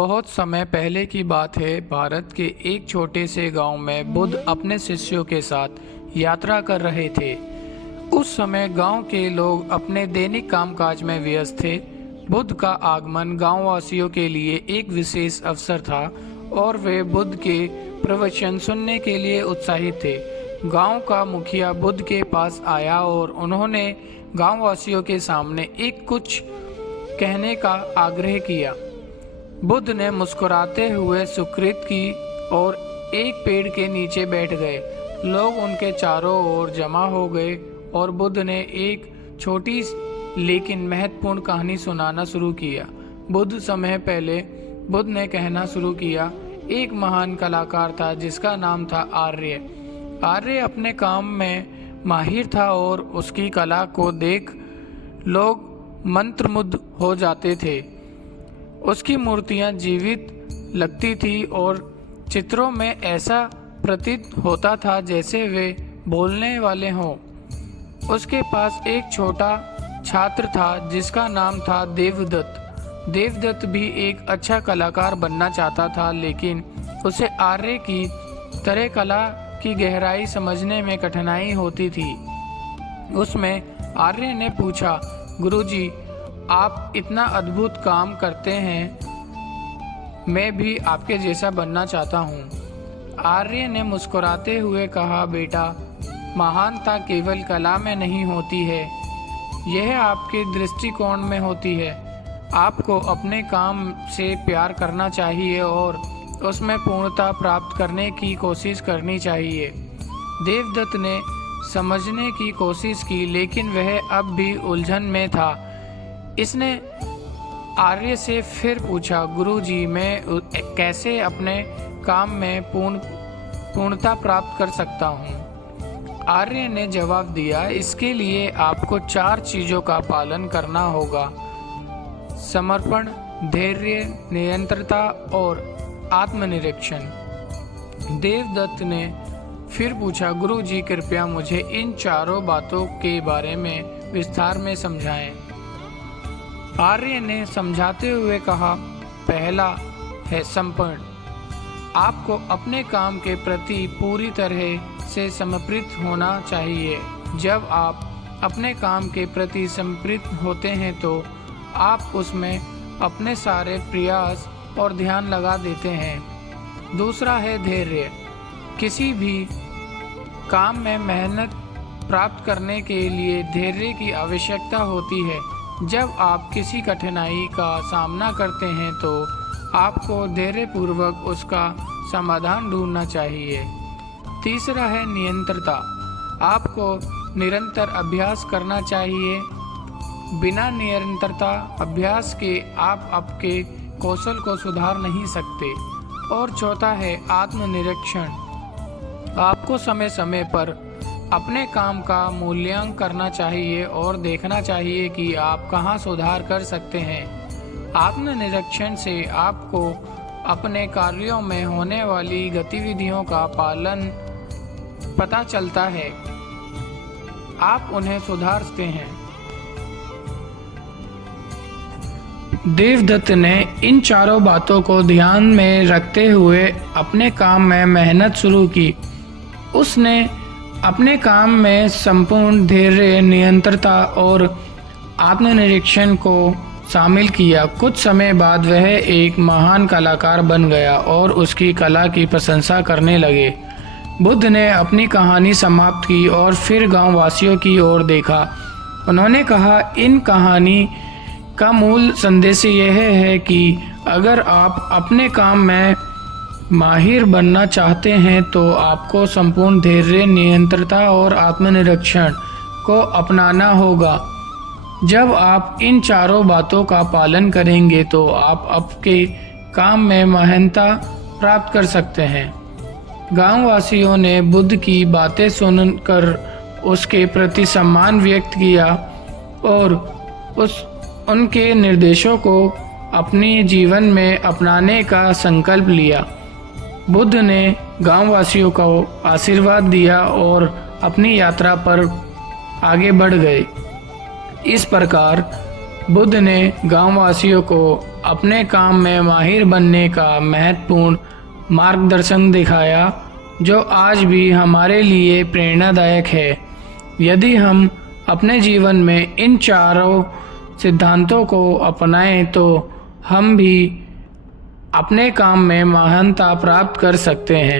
बहुत समय पहले की बात है। भारत के एक छोटे से गांव में बुद्ध अपने शिष्यों के साथ यात्रा कर रहे थे। उस समय गांव के लोग अपने दैनिक कामकाज में व्यस्त थे। बुद्ध का आगमन गांववासियों के लिए एक विशेष अवसर था और वे बुद्ध के प्रवचन सुनने के लिए उत्साहित थे। गांव का मुखिया बुद्ध के पास आया और उन्होंने गांववासियों के सामने कुछ कहने का आग्रह किया। बुद्ध ने मुस्कुराते हुए सुकृत की और एक पेड़ के नीचे बैठ गए। लोग उनके चारों ओर जमा हो गए और बुद्ध ने एक छोटी लेकिन महत्वपूर्ण कहानी सुनाना शुरू किया। बुद्ध समय पहले बुद्ध ने कहना शुरू किया, एक महान कलाकार था जिसका नाम था आर्य। आर्य अपने काम में माहिर था और उसकी कला को देख लोग मंत्रमुग्ध हो जाते थे। उसकी मूर्तियां जीवित लगती थी और चित्रों में ऐसा प्रतीत होता था जैसे वे बोलने वाले हों। उसके पास एक छोटा छात्र था जिसका नाम था देवदत्त। देवदत्त भी एक अच्छा कलाकार बनना चाहता था, लेकिन उसे आर्य की तरह कला की गहराई समझने में कठिनाई होती थी। उसमें आर्य ने पूछा, गुरुजी, आप इतना अद्भुत काम करते हैं, मैं भी आपके जैसा बनना चाहता हूँ। आर्य ने मुस्कुराते हुए कहा, बेटा, महानता केवल कला में नहीं होती है, यह आपके दृष्टिकोण में होती है। आपको अपने काम से प्यार करना चाहिए और उसमें पूर्णता प्राप्त करने की कोशिश करनी चाहिए। देवदत्त ने समझने की कोशिश की, लेकिन वह अब भी उलझन में था। इसने आर्य से फिर पूछा, गुरुजी, मैं कैसे अपने काम में पूर्णता प्राप्त कर सकता हूँ? आर्य ने जवाब दिया, इसके लिए आपको 4 चीज़ों का पालन करना होगा: समर्पण, धैर्य, निरंतरता और आत्मनिरीक्षण। देवदत्त ने फिर पूछा, गुरुजी, कृपया मुझे इन 4 बातों के बारे में विस्तार में समझाएं। आर्य ने समझाते हुए कहा, पहला है समर्पण। आपको अपने काम के प्रति पूरी तरह से समर्पित होना चाहिए। जब आप अपने काम के प्रति समर्पित होते हैं तो आप उसमें अपने सारे प्रयास और ध्यान लगा देते हैं। दूसरा है धैर्य। किसी भी काम में मेहनत प्राप्त करने के लिए धैर्य की आवश्यकता होती है। जब आप किसी कठिनाई का सामना करते हैं तो आपको धैर्यपूर्वक उसका समाधान ढूंढना चाहिए। तीसरा है निरंतरता। आपको निरंतर अभ्यास करना चाहिए। बिना निरंतरता अभ्यास के आप आपके कौशल को सुधार नहीं सकते। और चौथा है आत्मनिरीक्षण। आपको समय समय पर अपने काम का मूल्यांकन करना चाहिए और देखना चाहिए कि आप कहां सुधार कर सकते हैं। आत्मनिरीक्षण से आपको अपने कार्यों में होने वाली गतिविधियों का पालन पता चलता है, आप उन्हें सुधारते हैं। देवदत्त ने इन 4 बातों को ध्यान में रखते हुए अपने काम में मेहनत शुरू की। उसने अपने काम में संपूर्ण धैर्य, निरंतरता और आत्मनिरीक्षण को शामिल किया। कुछ समय बाद वह एक महान कलाकार बन गया और उसकी कला की प्रशंसा करने लगे। बुद्ध ने अपनी कहानी समाप्त की और फिर गांववासियों की ओर देखा। उन्होंने कहा, इन कहानी का मूल संदेश यह है कि अगर आप अपने काम में माहिर बनना चाहते हैं तो आपको संपूर्ण धैर्य, निरंतरता और आत्मनिरीक्षण को अपनाना होगा। जब आप इन 4 बातों का पालन करेंगे तो आप आपके काम में महानता प्राप्त कर सकते हैं। गांववासियों ने बुद्ध की बातें सुनकर उसके प्रति सम्मान व्यक्त किया और उनके निर्देशों को अपने जीवन में अपनाने का संकल्प लिया। बुद्ध ने गांववासियों को आशीर्वाद दिया और अपनी यात्रा पर आगे बढ़ गए। इस प्रकार बुद्ध ने गांववासियों को अपने काम में माहिर बनने का महत्वपूर्ण मार्गदर्शन दिखाया, जो आज भी हमारे लिए प्रेरणादायक है। यदि हम अपने जीवन में इन चारों सिद्धांतों को अपनाएं तो हम भी अपने काम में महानता प्राप्त कर सकते हैं।